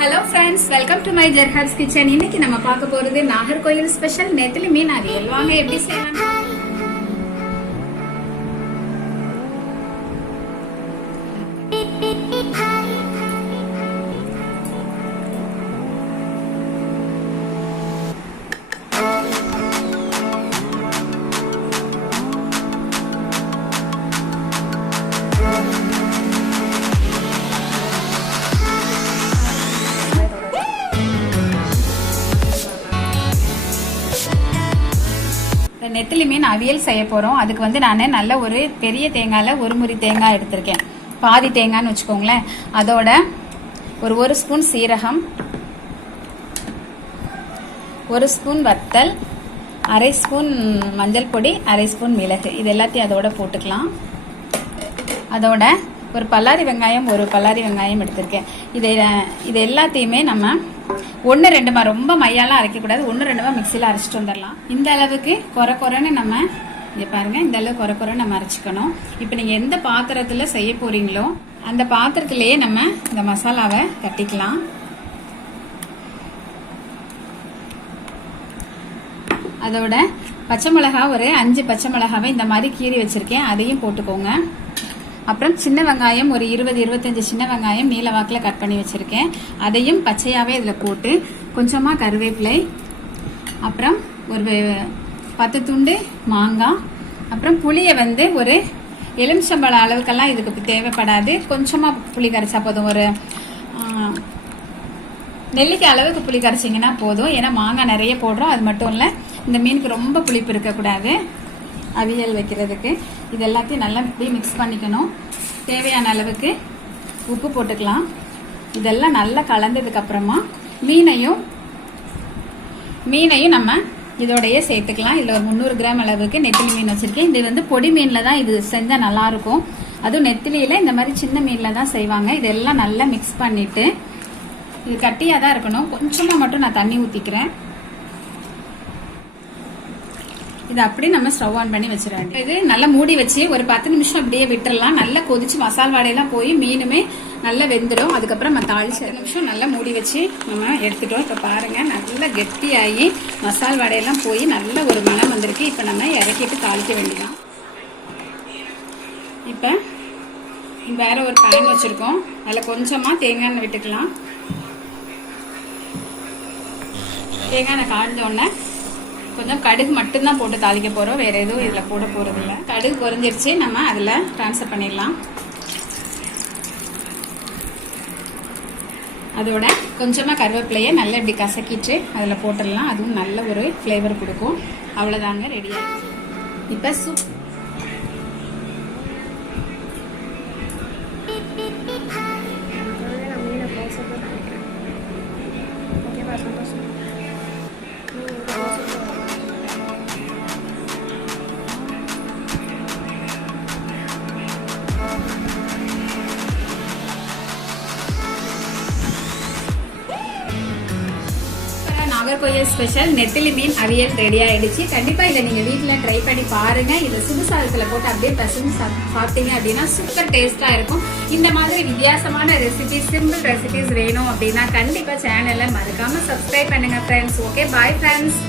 Hello friends, welcome to my JEERA kitchen. இன்னைக்கு நம்ம பார்க்க போறது நாகர்கோயில் ஸ்பெஷல் நெத்திலி மீன் அவியல். வாங்க எப்படி செய்யலாம். நெத்திலி மீன் அவியல் செய்ய போறோம். அதுக்கு வந்து நான் நல்ல ஒரு பெரிய தேங்காயில ஒரு முறி தேங்காய் எடுத்திருக்கேன். பாதி தேங்காய்னு வச்சுக்கோங்களேன். அதோட ஒரு ஸ்பூன் சீரகம், ஒரு ஸ்பூன் வத்தல், அரை ஸ்பூன் மஞ்சள் பொடி, அரை ஸ்பூன் மிளகு, இது எல்லாத்தையும் அதோட போட்டுக்கலாம். அதோட ஒரு பல்லாரி வெங்காயம் எடுத்திருக்கேன். இது எல்லாத்தையுமே நம்ம 1-2 ரொம்ப மையாலாம் அரைக்கக்கூடாது. 1-2 மிக்சியில் அரைச்சிட்டு வந்துடலாம். இந்த அளவுக்கு குறைன்னு நம்ம இங்கே பாருங்க, இந்த அளவு குறைன்னு நம்ம அரைச்சிக்கணும். இப்போ நீங்கள் எந்த பாத்திரத்தில் செய்ய போறீங்களோ அந்த பாத்திரத்திலேயே நம்ம இந்த மசாலாவை கட்டிக்கலாம். அதோட பச்சை மிளகா ஒரு 5 பச்சை மிளகாவை இந்த மாதிரி கீறி வச்சிருக்கேன், அதையும் போட்டுக்கோங்க. அப்புறம் சின்ன வெங்காயம் ஒரு 20-25 சின்ன வெங்காயம் நீல வாக்கில் கட் பண்ணி வச்சிருக்கேன், அதையும் பச்சையாவே இதில் போட்டு கொஞ்சமா கருவேப்பிலை, அப்புறம் ஒரு 10 துண்டு மாங்காய், அப்புறம் புளியை வந்து ஒரு எலுமிச்சம்பழம் அளவுக்கெல்லாம் இதுக்கு தேவைப்படாது, கொஞ்சமா புளி கரைச்சா போதும். ஒரு நெல்லிக்காய் அளவுக்கு புளி கரைச்சிங்கன்னா போதும். ஏன்னா மாங்காய் நிறைய போடுறோம். அது மட்டும் இல்லை, இந்த மீனுக்கு ரொம்ப புளிப்பு இருக்கக்கூடாது அவியல் வைக்கிறதுக்கு. இது எல்லாத்தையும் நல்லா இப்படி மிக்ஸ் பண்ணிக்கணும். தேவையான அளவுக்கு உப்பு போட்டுக்கலாம். இதெல்லாம் நல்லா கலந்ததுக்கு அப்புறமா மீனையும் நம்ம இதோடய சேர்த்துக்கலாம். இதில் ஒரு 300 கிராம் அளவுக்கு நெத்திலி மீன் வச்சிருக்கேன். இது வந்து பொடி மீன்ல தான் இது செஞ்சா நல்லா இருக்கும். அதுவும் நெத்திலியில இந்த மாதிரி சின்ன மீன்ல தான் செய்வாங்க. இதெல்லாம் நல்லா மிக்ஸ் பண்ணிட்டு, இது கட்டியா தான் இருக்கணும். கொஞ்சமா மட்டும் நான் தண்ணி ஊத்திக்கிறேன். இது அப்படி நம்ம ஸ்டவ் ஆன் பண்ணி வச்சிட வேண்டியது. இது நல்லா மூடி வச்சு ஒரு 10 நிமிஷம் அப்படியே விட்டுறலாம். நல்லா கொதிச்சு மசால் வாடையெல்லாம் போய் மீனுமே நல்லா வெந்துடும். அதுக்கப்புறம் நம்ம தாளிச்சு 10 நிமிஷம் நல்லா மூடி வச்சு நம்ம எடுத்துட்டோம். இப்போ பாருங்க, நல்லா கெட்டியாகி மசால் வாடையெல்லாம் போய் நல்ல ஒரு மணம் வந்திருக்கு. இப்போ நம்ம இறக்கிட்டு தாளிக்க வேண்டியதான். இப்போ வேற ஒரு பேன் வச்சிருக்கோம், அதில் கொஞ்சமா தேங்காய் எண்ணெய் விட்டுக்கலாம். தேங்காய் எண்ணெய் காய்ஞ்ச உடனே கொஞ்சம் கடுகு மட்டும்தான் போட்டு தாளிக்க போறோம், வேற எதுவும் இதுல போட போறது இல்லை. கடுகு பொரிஞ்சிருச்சு, நம்ம அதுல டிரான்ஸ்ஃபர் பண்ணிடலாம். அதோட கொஞ்சமா கருவேப்பிலையை நல்லா இப்படி கசக்கிட்டு அதுல போட்டுடலாம். அதுவும் நல்ல ஒரு ஃபிளேவர் கொடுக்கும். அவ்வளவுதாங்க, ரெடி ஆயிடுச்சு. இப்ப சூப் நாகர்கோயில் ஸ்பெஷல் நெத்திலி மீன் அவியல் ரெடி ஆயிடுச்சு. கண்டிப்பா இதை நீங்க வீட்டுல ட்ரை பண்ணி பாருங்க. இதை சுடுசாதத்துல போட்டு அப்படியே பசங்க சாப்பிட்டீங்க அப்படின்னா சூப்பர் டேஸ்டா இருக்கும். இந்த மாதிரி வித்தியாசமான ரெசிபிஸ், சிம்பிள் ரெசிபிஸ் வேணும் அப்படின்னா கண்டிப்பா சேனலை மறக்காம சப்ஸ்கிரைப் பண்ணுங்க ஃப்ரெண்ட்ஸ். Okay, bye friends.